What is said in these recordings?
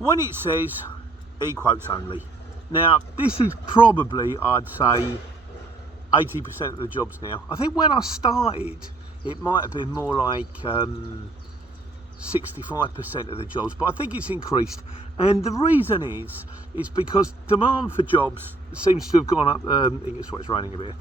when it says e-quotes only. Now, this is probably, I'd say, 80% of the jobs now. I think when I started, it might have been more like 65% of the jobs, but I think it's increased. And the reason is because demand for jobs seems to have gone up. It's what it's raining a bit.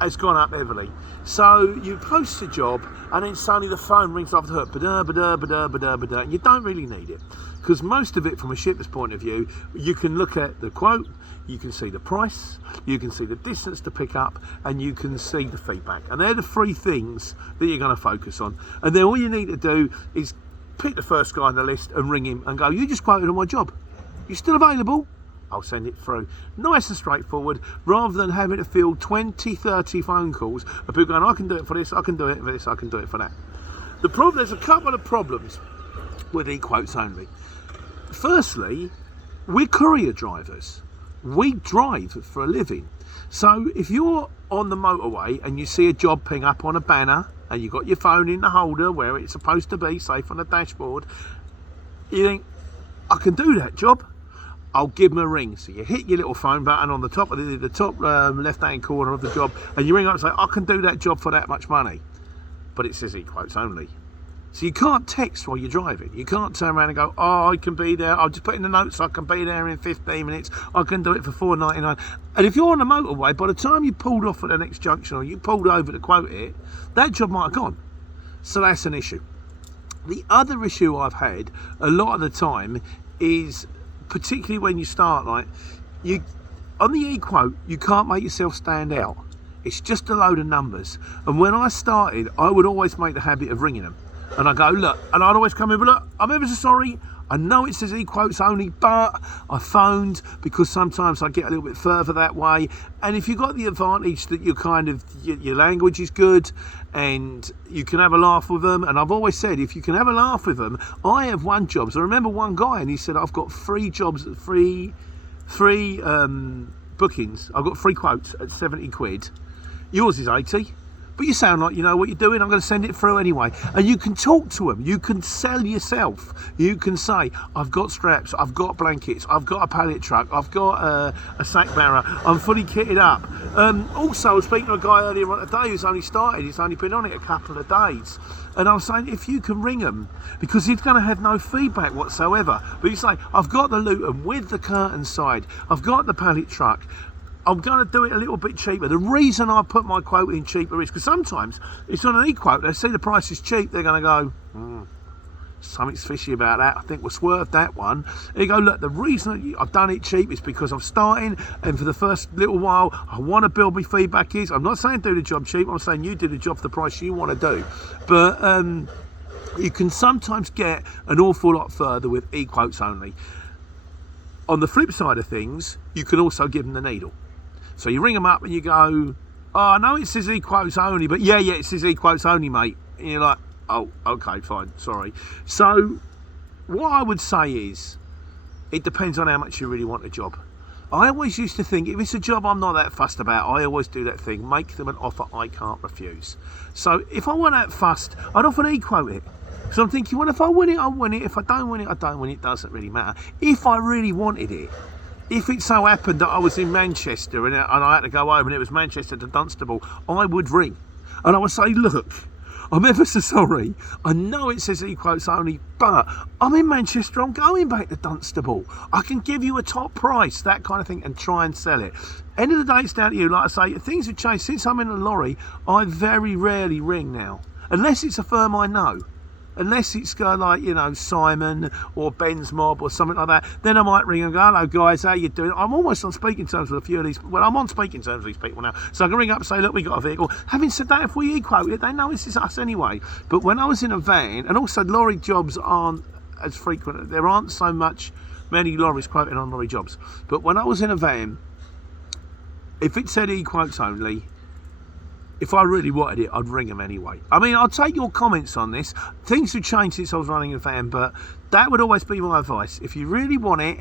Has gone up heavily. So you post a job and then suddenly the phone rings off the hook, and you don't really need it, because most of it, from a shipper's point of view, you can look at the quote, you can see the price, you can see the distance to pick up, and you can see the feedback. And they're the three things that you're going to focus on. And then all you need to do is pick the first guy on the list and ring him and go, you just quoted on my job, you still available? I'll send it through. Nice and straightforward, rather than having to field 20, 30 phone calls of people going, I can do it for this, I can do it for this, I can do it for that. There's a couple of problems with e-quotes only. Firstly, we're courier drivers. We drive for a living. So if you're on the motorway and you see a job ping up on a banner and you've got your phone in the holder where it's supposed to be, safe on the dashboard, you think, I can do that job, I'll give them a ring. So you hit your little phone button on the top of the top left-hand corner of the job, and you ring up and say, I can do that job for that much money. But it says e-quotes only. So you can't text while you're driving. You can't turn around and go, oh, I can be there. I'll just put in the notes, I can be there in 15 minutes. I can do it for $4.99. And if you're on the motorway, by the time you pulled off at the next junction or you pulled over to quote it, that job might have gone. So that's an issue. The other issue I've had a lot of the time is, particularly when you start, like, on the e-quote, you can't make yourself stand out. It's just a load of numbers. And when I started, I would always make the habit of ringing them. And I go, look, and I'd always come in, but look, I'm ever so sorry. I know it says e-quotes only, but I phoned because sometimes I get a little bit further that way. And if you've got the advantage that you're your language is good and you can have a laugh with them, and I've always said, if you can have a laugh with them, I have won jobs. I remember one guy, and he said, I've got 3 jobs, three bookings. I've got 3 quotes at 70 quid. Yours is 80. But you sound like you know what you're doing. I'm going to send it through anyway. And you can talk to them. You can sell yourself. You can say, I've got straps, I've got blankets, I've got a pallet truck, I've got a sack barrow, I'm fully kitted up. Also, I was speaking to a guy earlier on today who's only started. He's only been on it a couple of days. And I was saying, if you can ring them, because he's going to have no feedback whatsoever. But you say, I've got the Luton with the curtain side, I've got the pallet truck, I'm going to do it a little bit cheaper. The reason I put my quote in cheaper is because sometimes it's on an e-quote. They see the price is cheap, they're going to go, something's fishy about that. I think we'll swerve that one. And you go, look, the reason I've done it cheap is because I'm starting, and for the first little while, I want to build my feedback is. I'm not saying do the job cheap. I'm saying you do the job for the price you want to do. But you can sometimes get an awful lot further with e-quotes only. On the flip side of things, you can also give them the needle. So you ring them up and you go, oh, I know it says e-quotes only, but yeah, it says e-quotes only, mate. And you're like, oh, okay, fine, sorry. So what I would say is, it depends on how much you really want a job. I always used to think, if it's a job I'm not that fussed about, I always do that thing, make them an offer I can't refuse. So if I weren't that fussed, I'd often e-quote it. So I'm thinking, well, if I win it, I'll win it. If I don't win it, I don't win it. It doesn't really matter. If I really wanted it, if it so happened that I was in Manchester and I had to go home and it was Manchester to Dunstable, I would ring and I would say, look, I'm ever so sorry. I know it says e-quotes only, but I'm in Manchester, I'm going back to Dunstable. I can give you a top price, that kind of thing, and try and sell it. End of the day, it's down to you. Like I say, things have changed. Since I'm in a lorry, I very rarely ring now, unless it's a firm I know. Unless it's like, you know, Simon or Ben's Mob or something like that, then I might ring and go, hello guys, how you doing? I'm almost on speaking terms with a few of these, well, I'm on speaking terms with these people now. So I can ring up and say, look, we got a vehicle. Having said that, if we e-quote it, they know this is us anyway. But when I was in a van, and also lorry jobs aren't as frequent, there aren't so many lorries quoting on lorry jobs. But when I was in a van, if it said e-quotes only, if I really wanted it, I'd ring them anyway. I mean, I'll take your comments on this. Things have changed since I was running a van, but that would always be my advice. If you really want it,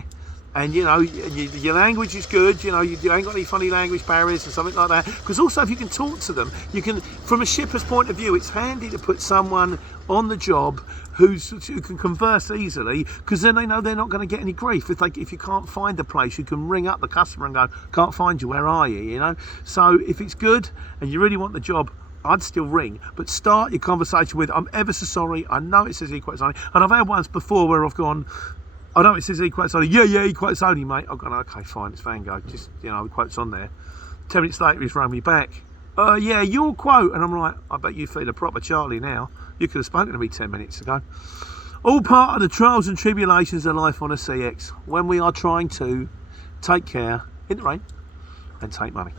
and you know your language is good, you know you ain't got any funny language barriers or something like that, because also if you can talk to them, you can, from a shipper's point of view, it's handy to put someone on the job who can converse easily, because then they know they're not going to get any grief. If you can't find a place, you can ring up the customer and go, can't find you, where are you, you know. So if it's good and you really want the job, I'd still ring, but start your conversation with, I'm ever so sorry, I know it says equates only. And I've had ones before where I've gone, I know it says equates only. Yeah, equates only, mate. I've gone, okay, fine, it's Vango. Just, you know, the quote's on there. 10 minutes later, he's rung me back. Yeah, your quote. And I'm like, I bet you feel a proper Charlie now. You could have spoken to me 10 minutes ago. All part of the trials and tribulations of life on a CX, when we are trying to take care in the rain and take money.